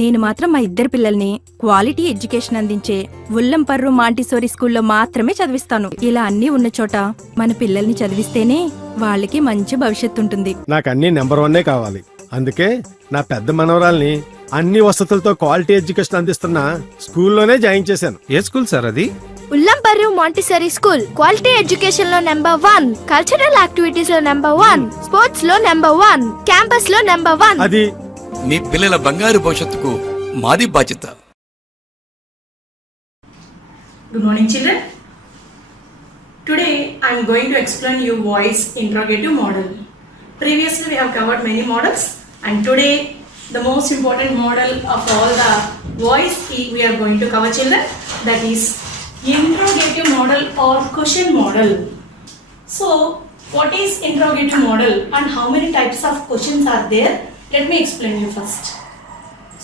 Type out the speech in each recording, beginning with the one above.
నేను మాత్రం మా ఇద్దరు పిల్లల్ని క్వాలిటీ ఎడ్యుకేషన్ అందించే ఉల్లంపర్రు మాంటిసోరీ స్కూల్లో మాత్రమే చదివిస్తాను. ఇలా అన్నీ ఉన్న చోట మన పిల్లల్ని చదివిస్తేనే వాళ్ళకి మంచి భవిష్యత్తు ఉంటుంది. నాకు అన్ని నెంబర్ 1 కావాలి. అందుకే నా పెద్ద మనవరాల్ని అన్ని వసతులతో క్వాలిటీ ఎడ్యుకేషన్ అందిస్తున్న స్కూల్లోనే జాయిన్ చేశాను. ఏ స్కూల్ సార్ అది? ఉల్లంపర్రు మాంటిసరీ స్కూల్. క్వాలిటీ ఎడ్యుకేషన్ లో నెంబర్ 1, కల్చరల్ యాక్టివిటీస్ లో నెంబర్ 1, స్పోర్ట్స్ లో నెంబర్ 1, క్యాంపస్ లో నెంబర్ 1. అది మీ పిల్లల బంగారు భవిష్యత్తుకు మాది బాధ్యత. Good morning, children. Today I am going to explain you voice interrogative model. Previously we have covered many models, and today the most important model of all the voice we are going to cover, children, that is interrogative model or question model. So what is interrogative model and how many types of questions are there? Let me explain you first.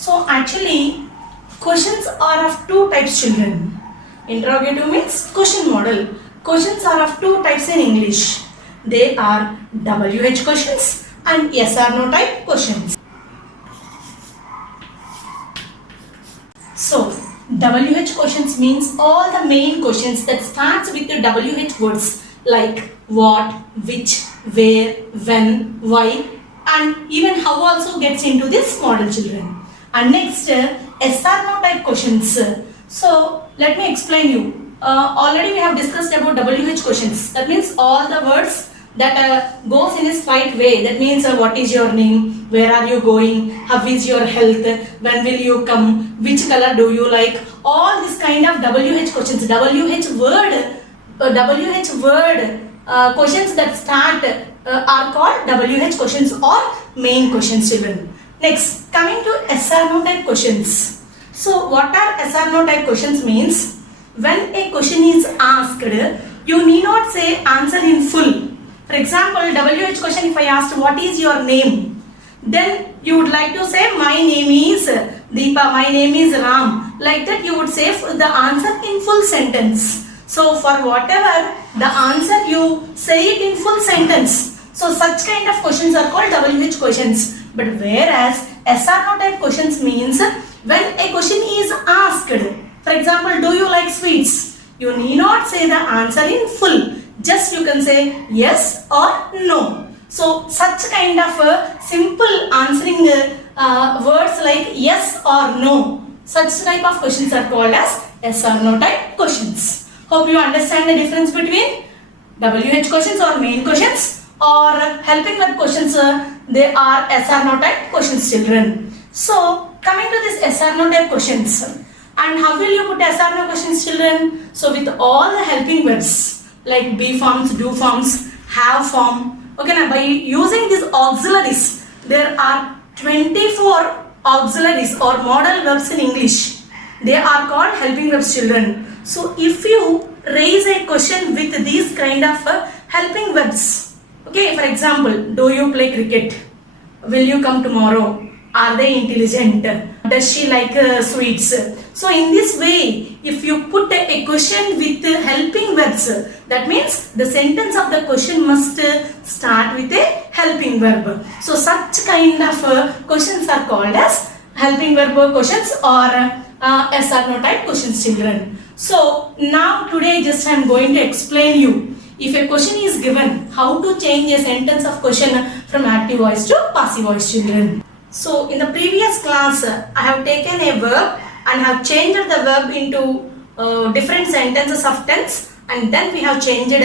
So actually questions are of two types, children. Interrogative means question model. Questions are of two types in English. They are WH questions and yes or no type questions. So WH questions means all the main questions that starts with the WH words like what, which, where, when, why, and even how also gets into this model, children. And next yes or no type questions. So let me explain you. Already we have discussed about WH questions. That means all the words that goes in a straight way. That means what is your name, where are you going, how is your health, when will you come, which color do you like, all this kind of WH questions. WH word questions that start are called WH questions or main questions, children. Next, coming to SR no type questions. So what are SR no type questions means? When a question is asked, you need not say answer in full. For example, WH question, if I asked what is your name, then you would like to say my name is Deepa, my name is Ram. Like that you would say the answer in full sentence. So for whatever the answer you say it in full sentence. So such kind of questions are called WH questions. But whereas SR no type questions means when a question is asked. For example, do you like sweets? You need not say the answer in full. Just you can say yes or no. So such kind of simple answering words like yes or no. Such type of questions are called as yes or no type questions. Hope you understand the difference between WH questions or main questions or helping with questions. They are SR no type questions, children. So coming to this SR no type questions, and how will you put SR no questions, children? So with all the helping verbs like be forms, do forms, have form. Okay, now by using these auxiliaries, there are 24 auxiliaries or modal verbs in English. They are called helping verbs, children. So if you raise a question with these kind of helping verbs, okay, for example, do you play cricket? Will you come tomorrow? Are they intelligent? Does she like sweets? So in this way, if you put a question with helping verbs, that means the sentence of the question must start with a helping verb. So such kind of questions are called as helping verb questions or SR no type questions, children. So now today just I am going to explain you, if a question is given, how to change a sentence of question from active voice to passive voice, children. So in the previous class I have taken a verb and have changed the verb into different sentences of tense, and then we have changed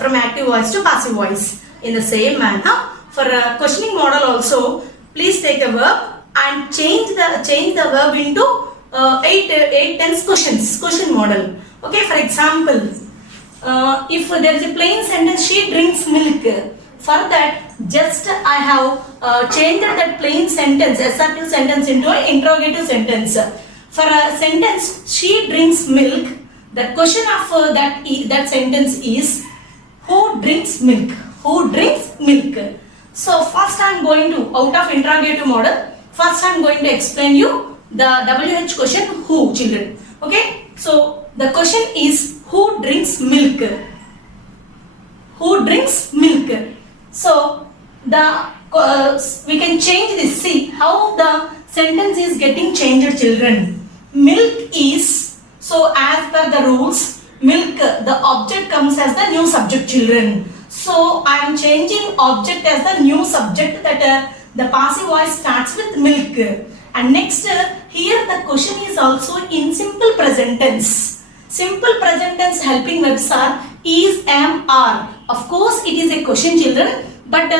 from active voice to passive voice. In the same manner, for questioning model also, please take a verb and change the verb into 8 tense question model. Okay, for example, if there is a plain sentence, she drinks milk. For that, just I have changed that plain sentence, assertive sentence, into an interrogative sentence. For a sentence, she drinks milk, the question of that sentence is who drinks milk? Who drinks milk? So first I am going to, out of interrogative model, first I am going to explain you the WH question who, children. Okay, so the question is who drinks milk? Who drinks milk? So the we can change this. See how the sentence is getting changed, children. Milk is, so as per the rules, milk, the object comes as the new subject, children. So I am changing object as the new subject, that the passive voice starts with milk. And next, here the question is also in simple present tense. Simple present tense helping verbs are is, am, are. Of course, it is a question, children. But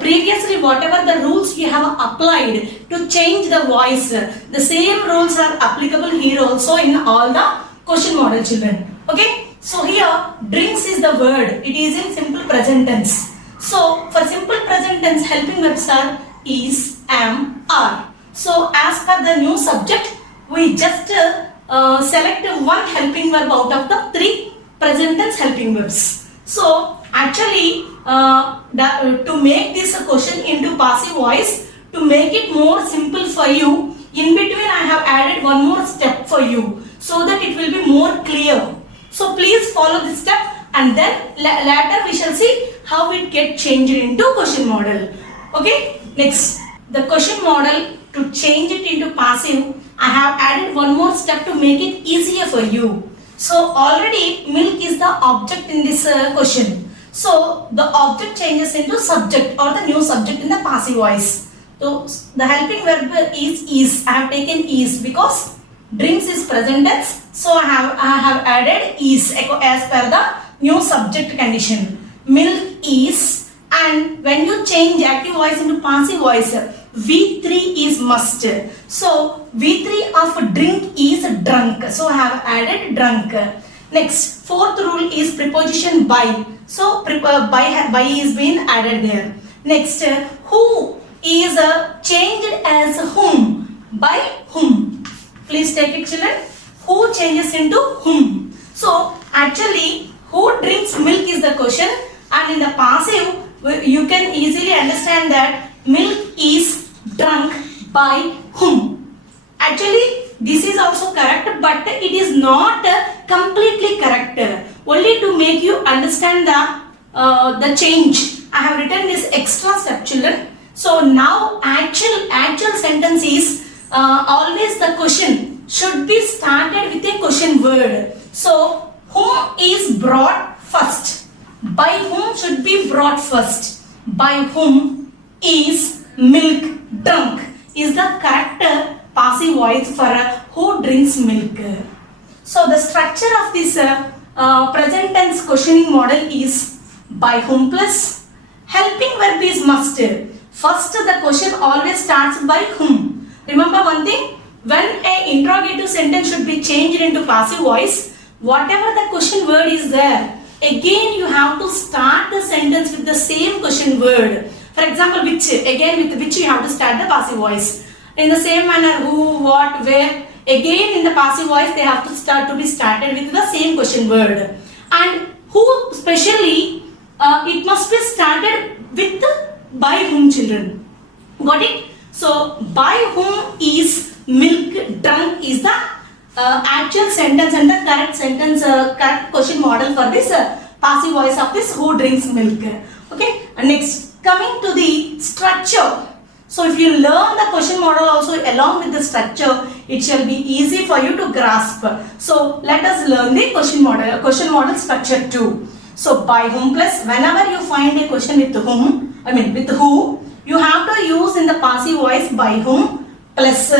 previously, whatever the rules you have applied to change the voice, the same rules are applicable here also in all the question model, children. Okay. So here, drinks is the word. It is in simple present tense. So for simple present tense, helping verbs are is, am, are. So as per the new subject, we just select one helping verb out of the 3 present tense helping verbs. So actually, to make this question into passive voice, to make it more simple for you, in between I have added one more step for you, so that it will be more clear. So please follow this step, and then later we shall see how it get changed into question model. Okay. Next, the question model, to change it into passive, I have added one more step to make it easier for you. So already milk is the object in this question. So the object changes into subject or the new subject in the passive voice. So the helping verb is. I have taken is because drinks is present tense. So I have added is as per the new subject condition. Milk is, and when you change active voice into passive voice, V3 is must. So V3 of drink is drunk. So I have added drunk. Next, fourth rule is preposition by. So by is being added there. Next, who is changed as whom. By whom. Please take it, children. Who changes into whom. So actually, who drinks milk is the question, and in the passive you can easily understand that milk is drunk by whom. Actually, this is also correct, but it is not completely correct. Only to make you understand the change, I have written this extra step, children. So now actual sentence is always the question should be started with a question word. So whom is brought first. By whom should be brought first. By whom is milk drunk is the correct passive voice for who drinks milk. So the structure of this present tense questioning model is by whom plus helping verb is must. First the question always starts by whom. Remember one thing, when an interrogative sentence should be changed into passive voice, whatever the question word is there, again you have to start the sentence with the same question word. For example, which, again with which you have to start the passive voice. In the same manner, who, what, where, again in the passive voice they have to be started with the same question word. And who specially, it must be started with by whom, children. Got it? So by whom is milk drunk is the actual sentence and the correct sentence, correct question model for this passive voice of this who drinks milk. Okay. And next, coming to the structure. So if you learn the question model also along with the structure, it shall be easy for you to grasp. So let us learn the question model structure too. So by whom plus whenever you find a question with whom, with who, you have to use in the passive voice by whom plus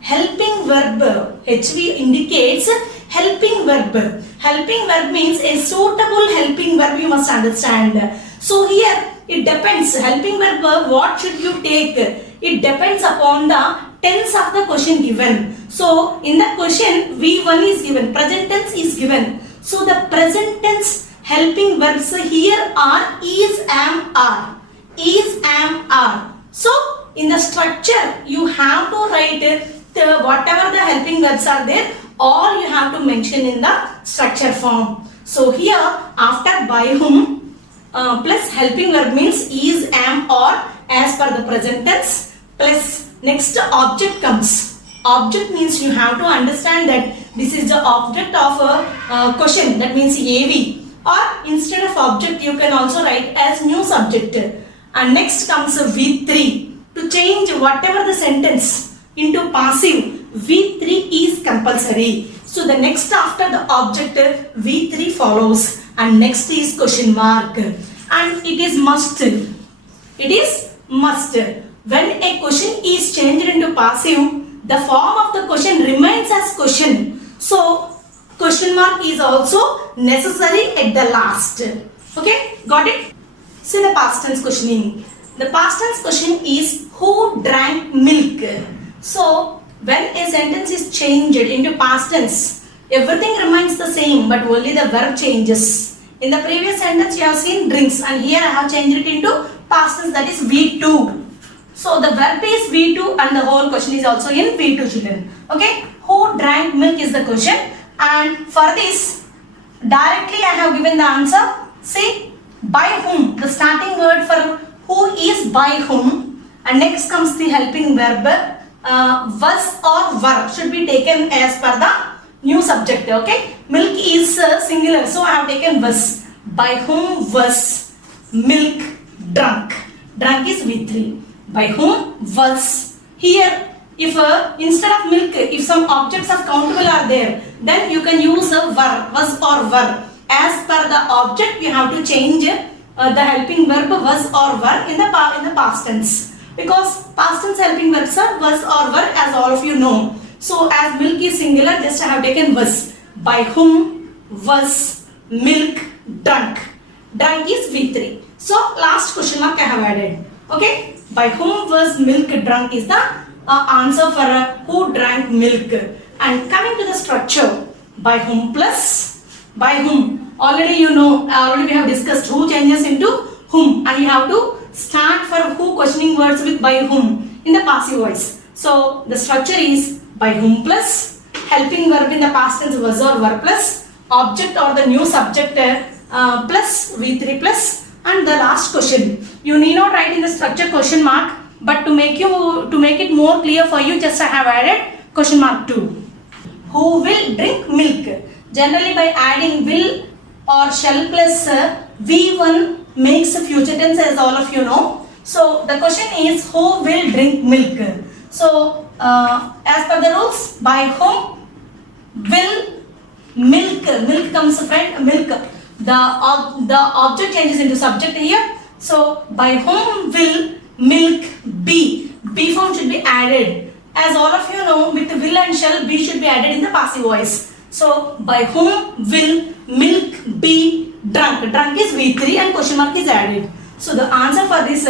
helping verb. HV indicates helping verb. Helping verb means a suitable helping verb, you must understand. So here it depends. Helping verb, what should you take? It depends upon the tense of the question given. So in the question V1 is given, present tense is given. So the present tense helping verbs here are is, am, are. Is, am, are. So in the structure you have to write whatever the helping verbs are there, all you have to mention in the structure form. So here after by whom plus helping verb means is, am, or as per the present tense, plus next object comes. Object means you have to understand that this is the object of a question, that means AV, or instead of object you can also write as new subject. And next comes V3 to change whatever the sentence. into passive, V3 is compulsory. So the next after the object V3 follows and next is question mark and it is must. It is must. When a question is changed into passive, the form of the question remains as question. So question mark is also necessary at the last. Okay, got it? So the past tense questioning. The past tense question is who drank milk? So when a sentence is changed into past tense, everything remains the same but only the verb changes. In the previous sentence you have seen drinks and here I have changed it into past tense, that is V2. So the verb is V2 and the whole question is also in V2 children. Okay, who drank milk is the question and for this directly I have given the answer. See, by whom, the starting word for who is by whom and next comes the helping verb. Was or were should be taken as per the new subject. Okay, milk is singular so I have taken was. By whom was milk drunk? Drunk is V3. By whom was. Here if instead of milk if some objects of countable are there then you can use a were, was or were. As per the object you have to change the helping verb was or were in the past tense. Because past tense helping verbs are was or were as all of you know. So as milk is singular just I have taken was. By whom was milk drunk? Drunk is V3. So last question mark I have added. Okay. By whom was milk drunk is the answer for who drank milk. And coming to the structure, by whom plus by whom. Already you know, already we have discussed who changes into whom and you have to start for who questioning words with by whom in the passive voice. So the structure is by whom plus helping verb in the past tense was or were plus object or the new subject plus V3 plus and the last question. You need not write in the structure question mark but to make it more clear for you just I have added question mark 2. Who will drink milk? Generally by adding will or shall plus V1 makes a future tense as all of you know. So the question is who will drink milk? So as per the rules, by whom will milk comes friend milk. The object changes into subject here. So by whom will milk be? Be form should be added. As all of you know, with will and shall be should be added in the passive voice. So by whom will milk be drunk? Drunk is V3 and question mark is added. So the answer for this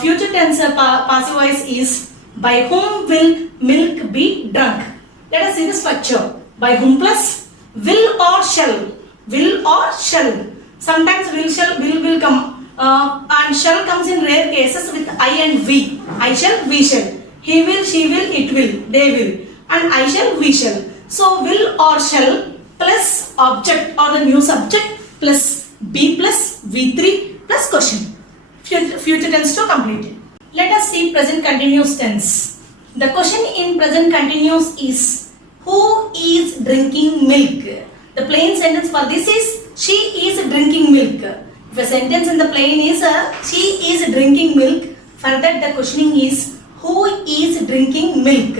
future tense passive voice is by whom will milk be drunk? Let us see the structure. By whom plus will or shall. Will or shall. Sometimes will come and shall comes in rare cases with I and V. I shall, we shall. He will, she will, it will, they will. And I shall, we shall. So will or shall plus object or the new subject plus be plus V3 plus question. Future tense to complete it. Let us see present continuous tense. The question in present continuous is who is drinking milk? The plain sentence for this is she is drinking milk. If a sentence in the plain is she is drinking milk, for that the questioning is who is drinking milk.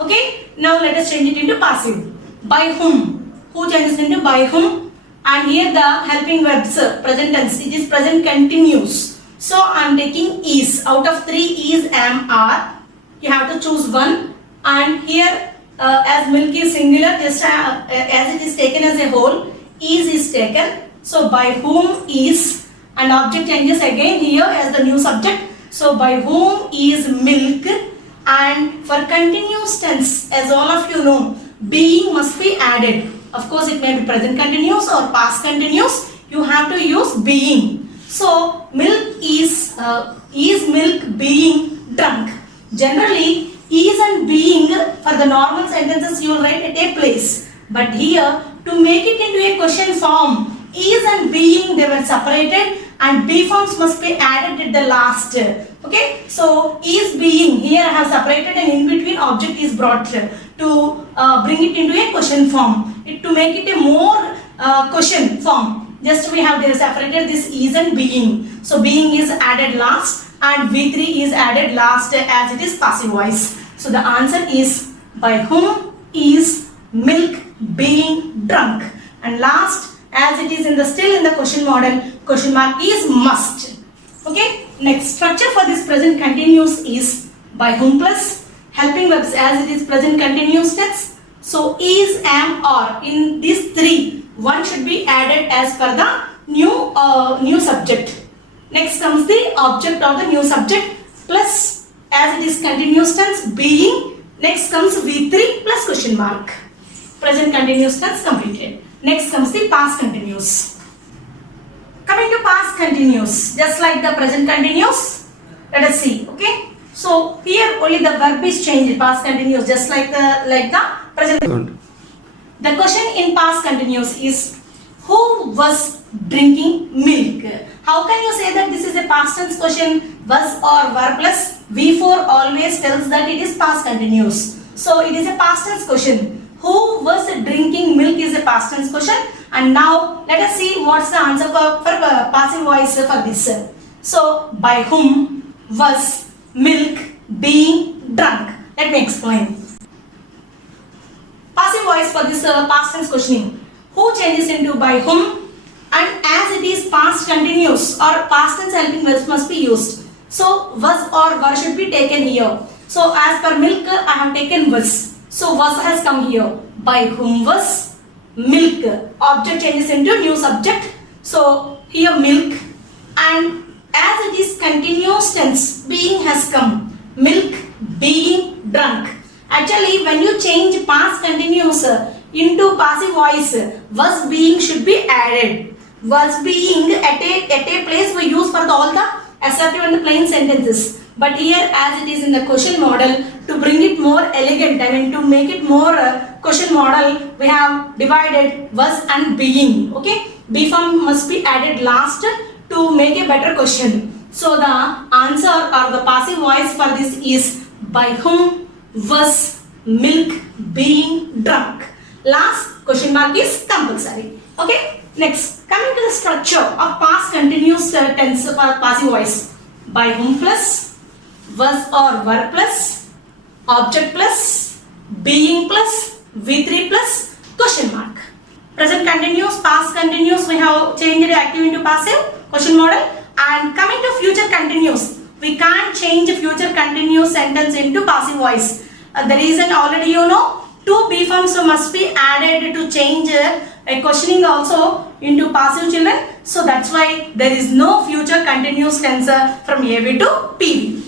Okay, now let us change it into passive. By whom? Who changes into by whom? And here the helping verbs present tense. It is present continuous. So I am taking is. Out of 3 is, am, are. You have to choose one. And here as milk is singular, just as it is taken as a whole, is taken. So by whom is, and object changes again here as the new subject. So by whom is milk, and for continuous tense, as all of you know, being must be added. Of course it may be present continuous or past continuous. You have to use being. So milk is milk being drunk. Generally is and being for the normal sentences you will write at a place. But here to make it into a question form, is and being they were separated and be forms must be added at the last. Okay, so is being here I have separated and in between object is brought to bring it into a question form. To make it a more question form, just we have separated this is and being. So being is added last and V3 is added last as it is passive voice. So the answer is by whom is milk being drunk? And last, as it is in the still in the question model, question mark is must. Okay. Next structure for this present continuous is by whom plus helping verbs as it is present continuous tense. So is, am, or in these three, one should be added as per the new subject. Next comes the object or the new subject plus as it is continuous tense being. Next comes V3 plus question mark. Present continuous tense completed. Next comes the past continuous. Coming to past continuous, just like the present continuous, let us see. Okay. So here only the verb is changed. Past continuous, just like the present. The question in past continuous is who was drinking milk? How can you say that this is a past tense question? Was or were plus V4 always tells that it is past continuous. So it is a past tense question. Who was drinking milk is a past tense question. And now let us see what's the answer for passive voice for this. So by whom was milk being drunk? Let me explain. Passive voice for this past tense questioning. Who changes into by whom, and as it is past continuous or past tense helping verbs must be used. So was or were should be taken here. So as per milk I have taken was. So was has come here. By whom was milk. Object changes into new subject. So here milk, and as it is continuous tense being has come. Milk being drunk. Actually when you change past continuous into passive voice, was being should be added. Was being at a place we use for all the assertive and plain sentences. But here as it is in the question model, to bring it more elegant, I mean to make it more question model, we have divided was and being. Okay, be form must be added last to make a better question. So the answer or the passive voice for this is by whom was milk being drunk. Last question mark is compulsory. Okay. Next, coming to the structure of past continuous tense for passive voice. By whom plus was or were plus object plus being plus V3 plus question mark. Present continuous, past continuous we have changed active into passive question model. And coming to future continuous, we can't change future continuous sentence into passive voice. The reason already you know. Two be forms must be added to change a questioning also into passive children. So that's why there is no future continuous tense from AV to PV.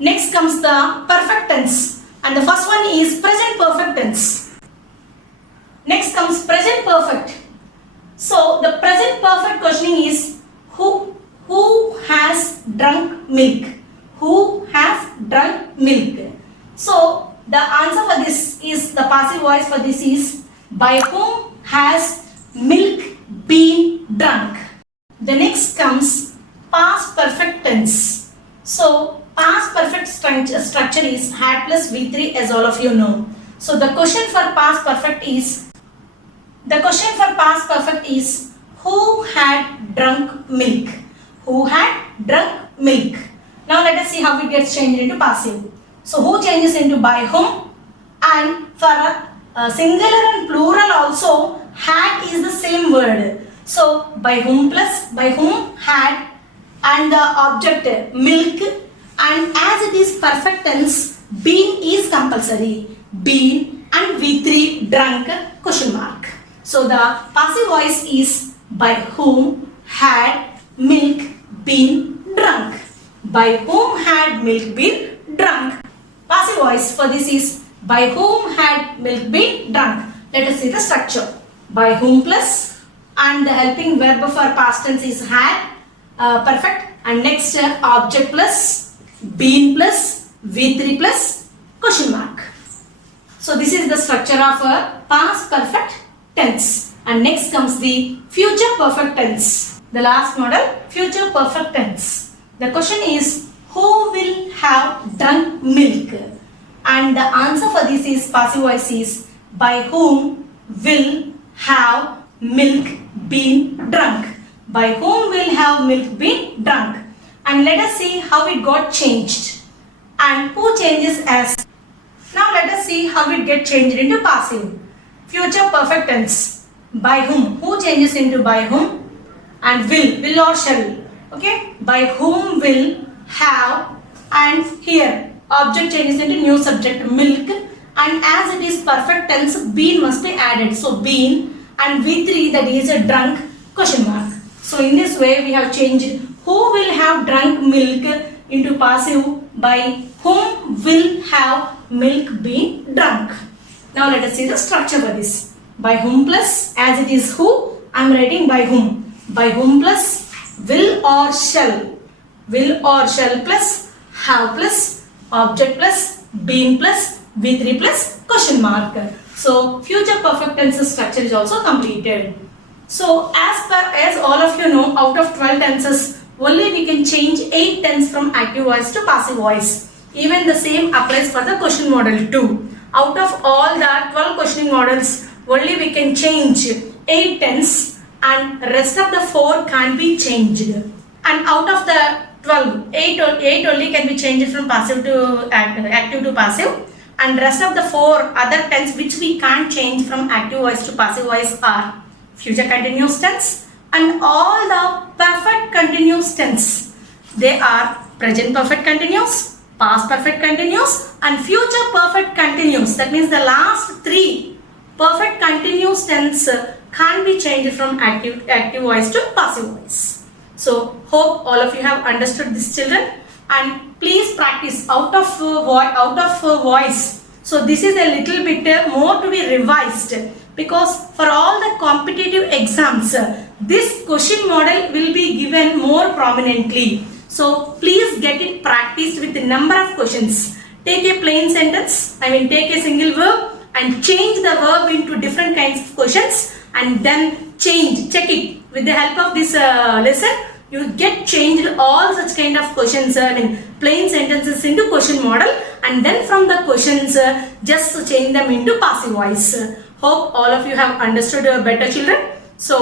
Next comes the perfect tense, and the first one is present perfect tense. Next comes present perfect. So the present perfect questioning is who has drunk milk? Who has drunk milk? So the answer for this is, the passive voice for this is by whom has milk been drunk. The next comes past perfect tense. So past perfect structure is had plus V3 as all of you know. So the question for past perfect is who had drunk milk? Who had drunk milk? Now let us see how it gets changed into passive. So who changes into by whom, and for singular and plural also had is the same word. So by whom plus by whom had and the object milk, and as it is perfect tense been is compulsory. Been and V3 drunk question mark. So the passive voice is by whom had milk been drunk. By whom had milk been drunk. Passive voice for this is by whom had milk been drunk. Let us see the structure. By whom plus and the helping verb for past tense is had perfect, and next object plus been plus V3 plus question mark. So this is the structure of a past perfect tense, and next comes the future perfect tense. The last model, future perfect tense. The question is who will have drunk milk, and the answer for this is passive voice is by whom will have milk been drunk. By whom will have milk been drunk. And let us see how it got changed and who changes as Now let us see how it get changed into passive. Future perfect tense. By whom? Who changes into by whom? And will or shall. Okay? By whom will, have, and here object changes into new subject milk, and as it is perfect tense, been must be added. So been and V3, that is a drunk question mark. So in this way we have changed who will have drunk milk into passive. By whom will have milk been drunk. Now let us see the structure for this. By whom plus, as it is who, I am writing by whom. By whom plus will or shall. Will or shall plus have plus object plus been plus V3 plus question mark. So future perfect tense structure is also completed. So as all of you know, out of 12 tenses, only we can change 8 tense from active voice to passive voice. Even the same applies for the question model too. Out of all the 12 questioning models, only we can change 8 tense and rest of the 4 can't be changed. And out of the 12, 8 only can be changed from passive to active to passive, and rest of the 4 other tense which we can't change from active voice to passive voice are future continuous tense and all the perfect continuous tense. They are present perfect continuous, past perfect continuous, and future perfect continuous. That means the last 3 perfect continuous tense can't be changed from active voice to passive voice. So hope all of you have understood this, children, and please practice out of voice. So this is a little bit more to be revised, because for all the competitive exams this question model will be given more prominently. So please get it practiced with the number of questions. Take a plain sentence, take a single verb and change the verb into different kinds of questions, and then check it with the help of this lesson. You get changed all such kind of questions, plain sentences into question model, and then from the questions just change them into passive voice. Hope all of you have understood better, children. So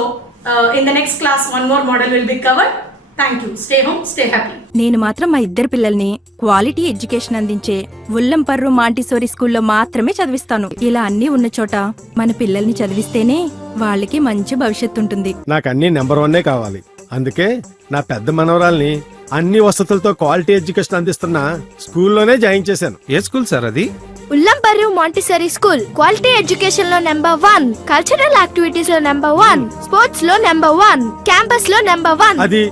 in the next class one more model will be covered. Thank you. Stay home, stay happy. నేను మాత్రం మా ఇద్దరు పిల్లల్ని quality education అందించే ఉల్లంపర్రు Montessori స్కూల్లో మాత్రమే చదివిస్తాను. ఇలా అన్నీ ఉన్న చోట మన పిల్లల్ని చదివిస్తేనే వాళ్ళకి మంచి భవిష్యత్తు ఉంటుంది. నాకు అన్ని నెంబర్ 1 కావాలి. అందుకే నా పెద్ద మనవరాల్ని అన్ని వసతులతో క్వాలిటీ ఎడ్యుకేషన్ అందిస్తున్న స్కూల్లోనే జాయిన్ చేశాను. ఏ స్కూల్ సార్ అది? ఉల్లంపర్రు మాంటిసరీ స్కూల్. క్వాలిటీ ఎడ్యుకేషన్ లో నెంబర్ 1, కల్చరల్ యాక్టివిటీస్ లో నెంబర్ 1, స్పోర్ట్స్ లో నెంబర్ 1, క్యాంపస్ లో నెంబర్ 1. అది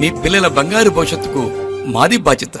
మీ పిల్లల బంగారు భవిష్యత్తుకు మాది బాధ్యత.